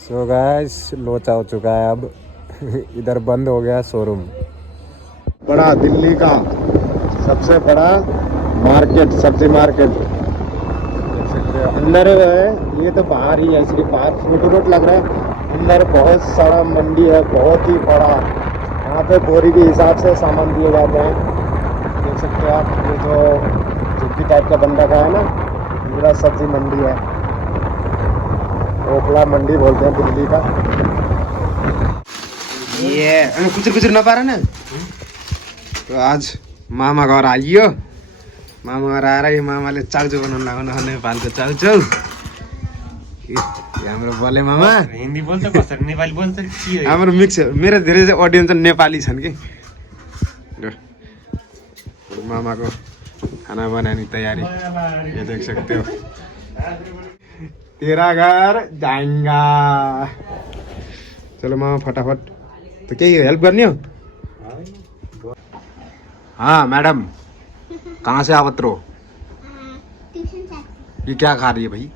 So guys लोचा हो चुका है अब। इधर बंद हो गया शोरूम। बड़ा दिल्ली का सबसे बड़ा मार्केट, सब्जी मार्केट देख सकते हो। अंदर है, ये तो बाहर ही है, सिर्फ बाहर फोटो रोड लग रहा है। अंदर बहुत सारा मंडी है, बहुत ही बड़ा। यहाँ पे बोरी के हिसाब से सामान दिए जाते हैं। देख सकते हो आप, ये जो झुग्गी टाइप का बन रखा है ना, पूरा सब्जी मंडी है। ओखला मंडी बोलते हैं दिल्ली का। ये कुछ कुछ ना पा रहा ना। तो आज मामा घर आइयो, मामा घर आएर यो मामाले चाउचाउ बनाउनु लगाउनु नेपालको चाउचाउ। हाम्रो बोले मामा हिन्दी बोल्छ कसरी नेपाली बोल्छ के हो हाम्रो मिक्स। मेरो धेरै चाहिँ अडियन्स नेपाली छन् कि। मामा को खाना बनाने तैयारी ये देख सकते हो। तेरा घर जाएगा। चलो मामा फटाफट। तो क्या हेल्प करनी हो? हाँ मैडम, कहाँ से आवत रहो? ये क्या खा रही है भाई?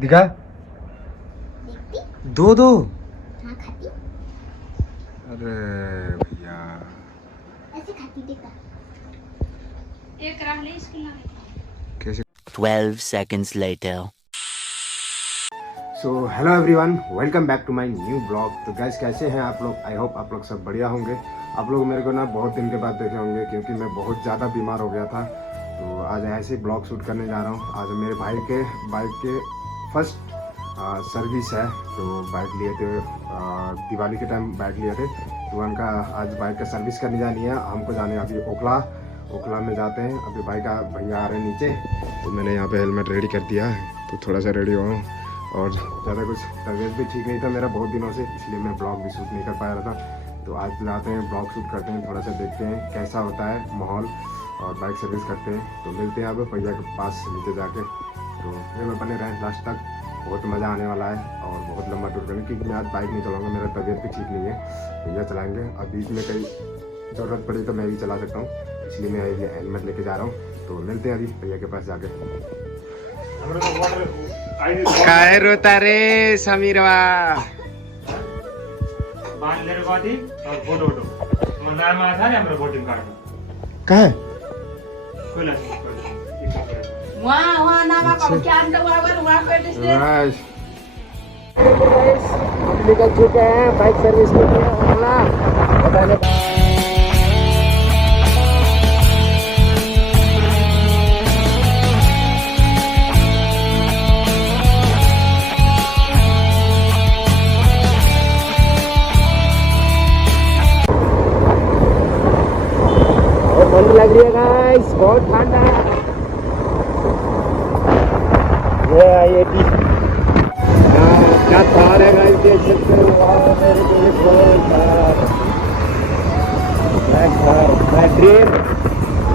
दिखा दो दो। अरे भैया कैसे? 12 seconds later. So hello everyone, welcome back to my new blog. तो गैस कैसे हैं आप लोग? आई होप आप लोग सब बढ़िया होंगे। आप लोग मेरे को ना बहुत दिन के बाद देखे होंगे क्योंकि मैं बहुत ज़्यादा बीमार हो गया था। तो आज ऐसे ही ब्लॉग शूट करने जा रहा हूँ। आज मेरे भाई के बाइक के फर्स्ट सर्विस है। तो बाइक लिए थे, दिवाली के टाइम बाइक लिए थे। तो उनका आज बाइक का सर्विस करने जानी है। हमको जाने अभी ओखला में जाते हैं। अभी बाइक का भैया आ रहे हैं नीचे। तो मैंने यहाँ पे हेलमेट रेडी कर दिया है, तो थोड़ा सा रेडी हुआ हूँ। और ज़्यादा कुछ तबीयत भी ठीक नहीं था मेरा बहुत दिनों से, इसलिए मैं ब्लॉग भी शूट नहीं कर पा रहा था। तो आज लाते हैं, ब्लॉग शूट करते हैं, थोड़ा सा देखते हैं कैसा होता है माहौल, और बाइक सर्विस करते हैं। तो मिलते हैं अब भैया के पास नीचे जाके। तो फिर मैं बने रहें लास्ट तक, बहुत मज़ा आने वाला है और बहुत लंबा टूर करेंगे। क्योंकि मैं आज बाइक नहीं चलाऊँगा, मेरा तबीयत भी ठीक नहीं है। भैया चलाएँगे। अब बीच में कहीं ज़रूरत पड़ी तो मैं भी चला सकता हूँ, इसलिए मैं हेलमेट लेके जा रहा हूँ। तो मिलते हैं अभी भैया के पास जाके। काय रोता रे समीरवा? बाँधेर गति और फोटो मनामा था नि हाम्रो भोटिङ कार्ड कहाँ? वहाँ नामा पाऊँ क्या अंदर वहाँ कोई डिस्टेंस निकल चुके हैं बाइक सर्विस के लिए। ओखला बताने ठंड लग रही है गाइस, बहुत ठंड है। ये आईआईटी क्या थार है गाइस, देख सकते हो।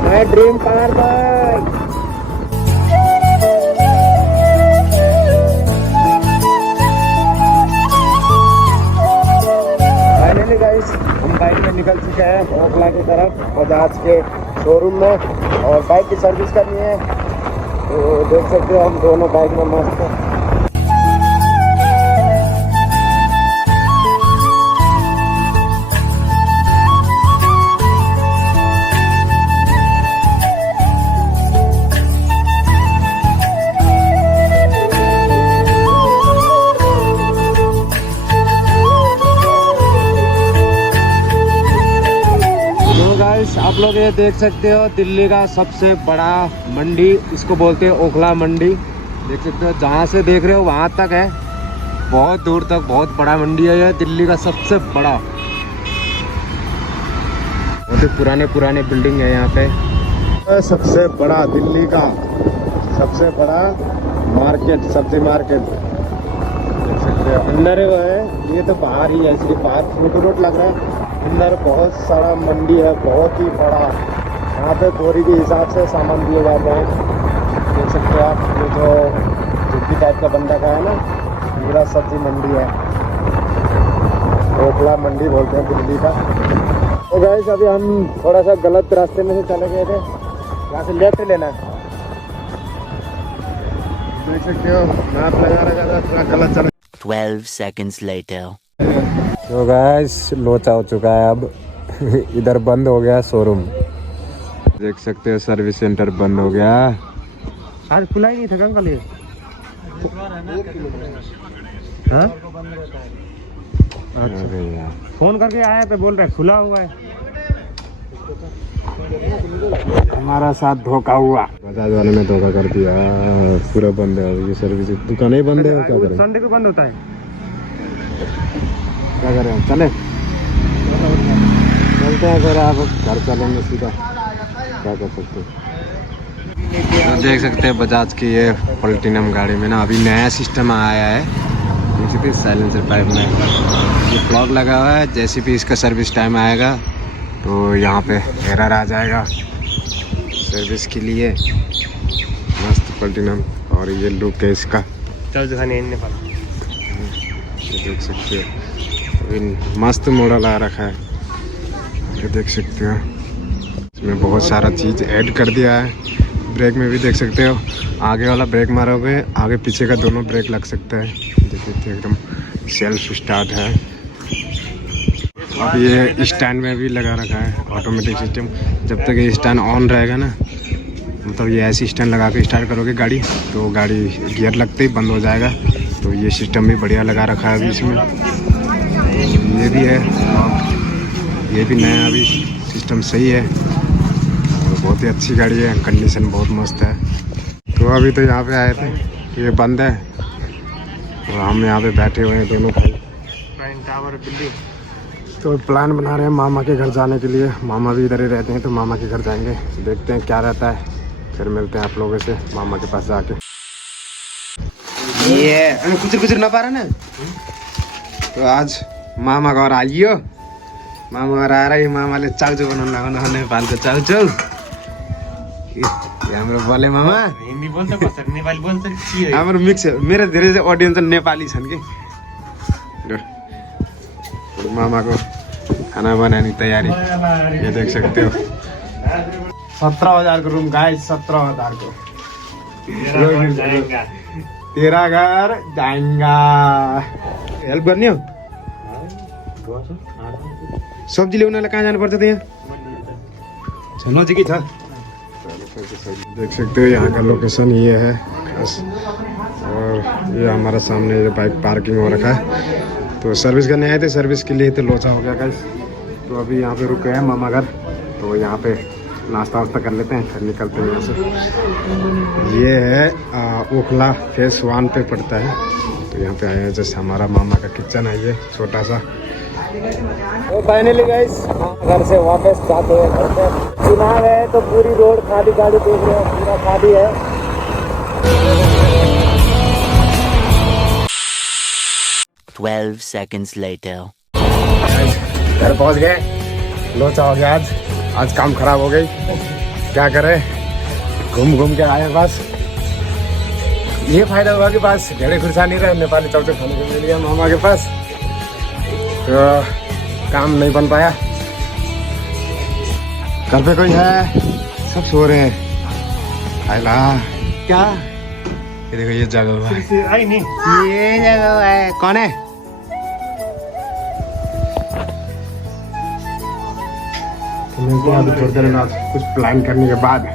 मैं dream car bike. Finally guys हम बाइक में निकल चुके हैं ओखला की तरफ, बजाज के शोरूम में, और बाइक की सर्विस करनी है। तो देख सकते हो हम दोनों बाइक में मस्त हैं। आप लोग ये देख सकते हो दिल्ली का सबसे बड़ा मंडी, इसको बोलते हैं ओखला मंडी। देख सकते हो, जहाँ से देख रहे हो वहाँ तक है, बहुत दूर तक बहुत बड़ा मंडी है। ये दिल्ली का सबसे बड़ा, बहुत ही पुराने बिल्डिंग है यहाँ पे। सबसे बड़ा दिल्ली का सबसे बड़ा मार्केट, सब्जी मार्केट देख सकते हो। अंदर है, ये तो बाहर ही है, सिर्फ बाहर फोटो रोड लग रहा है। अंदर बहुत सारा मंडी है, बहुत ही बड़ा। यहाँ पे बोरी के हिसाब से सामान दिए जाते हैं। देख सकते हो आप, ये जो झुग्गी टाइप का बन रखा है ना, पूरा सब्जी मंडी है। ओखला मंडी बोलते हैं दिल्ली का। तो गाइस अभी हम थोड़ा सा गलत रास्ते में से चले गए थे, यहाँ से लेफ्ट लेना है। देख सकते हो मैप लगा रखा था, थोड़ा गलत चला। 12 seconds later. तो गाइस लोचा हो चुका है अब इधर बंद हो गया शोरूम, देख सकते हो सर्विस सेंटर बंद हो गया। आज खुला ही नहीं था अंकल ये। हाँ? अच्छा फोन करके आया तो बोल रहे खुला हुआ है। हमारा साथ धोखा हुआ, बजाज वाले ने धोखा कर दिया, पूरा बंद है ये सर्विस, दुकान ही बंद है। क्या करें, संडे को बंद होता है, क्या करें हम? चले चलते हैं फिर, आप घर चलेंगे सीधा, क्या कर सकते हैं। तो देख सकते हैं बजाज की ये प्लैटिनम गाड़ी में ना अभी नया सिस्टम आया है, देख सकते हैं साइलेंसर पाइप में ये प्लग लगा हुआ है। जैसे भी इसका सर्विस टाइम आएगा तो यहाँ पे एरर आ जाएगा सर्विस के लिए। मस्त प्लैटिनम, और ये लुक है इसका, देख सकते हो अभी मस्त मॉडल आ रखा है, ये देख सकते हो। इसमें बहुत सारा चीज़ ऐड कर दिया है। ब्रेक में भी देख सकते हो, आगे वाला ब्रेक मारोगे आगे पीछे का दोनों ब्रेक लग सकता है। देख सकते हो एकदम सेल्फ स्टार्ट है। अब ये स्टैंड में भी लगा रखा है ऑटोमेटिक सिस्टम, जब तक ये स्टैंड ऑन रहेगा ना, मतलब ये ऐसी स्टैंड लगा के स्टार्ट करोगे गाड़ी तो गाड़ी गियर लगते ही बंद हो जाएगा। तो ये सिस्टम भी बढ़िया लगा रखा है अभी इसमें। ये भी है, ये भी नया अभी सिस्टम सही है, और बहुत ही अच्छी गाड़ी है, कंडीशन बहुत मस्त है। तो अभी तो यहाँ पे आए थे, ये बंद है और हम यहाँ पे बैठे हुए हैं दोनों भाई। टावर बिल्डिंग तो प्लान बना रहे हैं मामा के घर जाने के लिए, मामा भी इधर ही रहते हैं तो मामा के घर जाएंगे, देखते हैं क्या रहता है, फिर मिलते हैं आप लोगों से मामा के पास जाके। ये कुछ ना पा रहा ना, तो आज मामा घर आइयो, मामा घर आएर यो मामाले चाउचाउ बनाउनु लगाउनु नेपालको चाउचाउ। हाम्रो बोले मामा हिन्दी बोल्छ कसरी, नेपाली बोल्छ के हो? हाम्रो मिक्स, मेरो धेरै चाहिँ अडियन्स नेपाली छन् कि। मामा को खाना बनाने की तैयारी, ये देख सकते हो। 17,000 का रूम गाइस, 17,000 को तेरा घर जाएगा। हेल्प करनी हो, सब्जी ल्याउनलाई कहाँ जानुपर्छ त? यहाँ नजिकै छ। देख सकते हो यहाँ का लोकेशन ये है खास, और ये हमारा सामने ये बाइक पार्किंग हो रखा है। तो सर्विस करने आए थे, सर्विस के लिए तो लोचा हो गया गाइस। तो अभी यहाँ पे रुके हैं मामा घर, तो यहाँ पे नाश्ता वास्ता कर लेते हैं, फिर निकलते हैं यहाँ से। ये है ओखला फेस 1 पे पड़ता है, तो यहाँ पे आए हैं। जैसे हमारा मामा का किचन है ये छोटा सा। तो फाइनली गाइस घर से वापस जाते हैं घर पे। चुनाव है तो पूरी रोड खाली, गाड़ी देख रहे हैं पूरा खाली है। 12 seconds later. घर पहुंच गए, लोचा हो गया आज काम खराब हो गई, क्या करें, घूम के आए। बस ये फायदा हुआ कि पास घड़े खुर्सा नहीं रहे, नेपाली चाउचाउ खाने को मिल गया मामा के पास, तो काम नहीं बन पाया। घर पे कोई है, सब सो रहे हैं। आइला क्या, ये देखो ये जगह हुआ है, आई नहीं ये जगह है। कौन है? थोड़ी देर में कुछ प्लान करने के बाद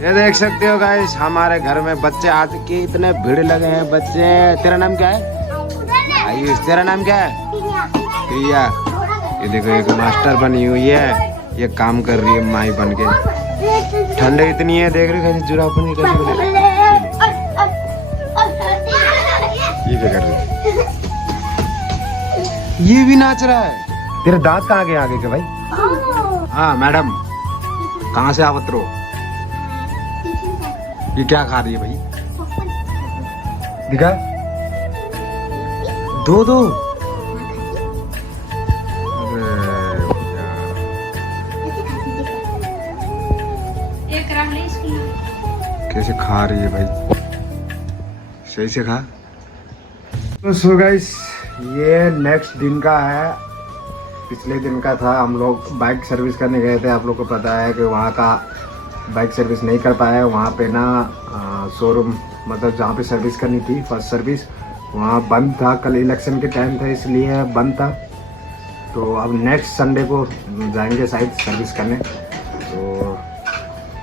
ये देख सकते हो गाइस, हमारे घर में बच्चे आज के इतने भीड़ लगे हैं बच्चे। तेरा नाम क्या है? आयुष। तेरा नाम क्या है? प्रिया। ये देखो एक मास्टर बनी हुई है, ये काम कर रही है माई बन के। ठंड इतनी है, देख रही कैसे जुरापन कैसे बने। ये क्या कर रही है? ये भी नाच रहा है। तेरे दांत कहाँ गए आगे के भाई? हाँ मैडम, कहाँ से आवत रहो? ये क्या खा रही है भाई? दिखा, दो। कैसे खा रही है भाई, सही से खा। तो सो गाइस, ये नेक्स्ट दिन का है, पिछले दिन का था। हम लोग बाइक सर्विस करने गए थे, आप लोग को पता है कि वहाँ का बाइक सर्विस नहीं कर पाया। वहाँ पे ना शोरूम, मतलब जहाँ पे सर्विस करनी थी फर्स्ट सर्विस, वहाँ बंद था, कल इलेक्शन के टाइम था इसलिए बंद था। तो अब नेक्स्ट संडे को जाएंगे शायद सर्विस करने। तो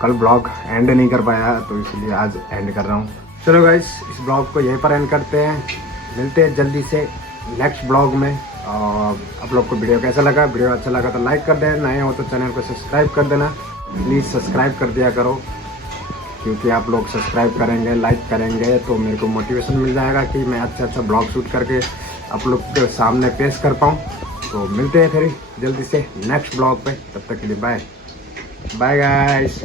कल ब्लॉग एंड नहीं कर पाया तो इसलिए आज एंड कर रहा हूँ। चलो गाइस, इस ब्लॉग को यहीं पर एंड करते हैं। मिलते हैं जल्दी से नेक्स्ट ब्लॉग में। और आप लोग को वीडियो कैसा लगा? वीडियो अच्छा लगा तो लाइक कर देना, नए हो तो चैनल को सब्सक्राइब कर देना। प्लीज़ सब्सक्राइब कर दिया करो, क्योंकि आप लोग सब्सक्राइब करेंगे, लाइक करेंगे तो मेरे को मोटिवेशन मिल जाएगा कि मैं अच्छा ब्लॉग शूट करके आप लोग के सामने पेश कर पाऊँ। तो मिलते हैं फिर जल्दी से नेक्स्ट ब्लॉग पे। तब तक के लिए बाय बाय गाइस।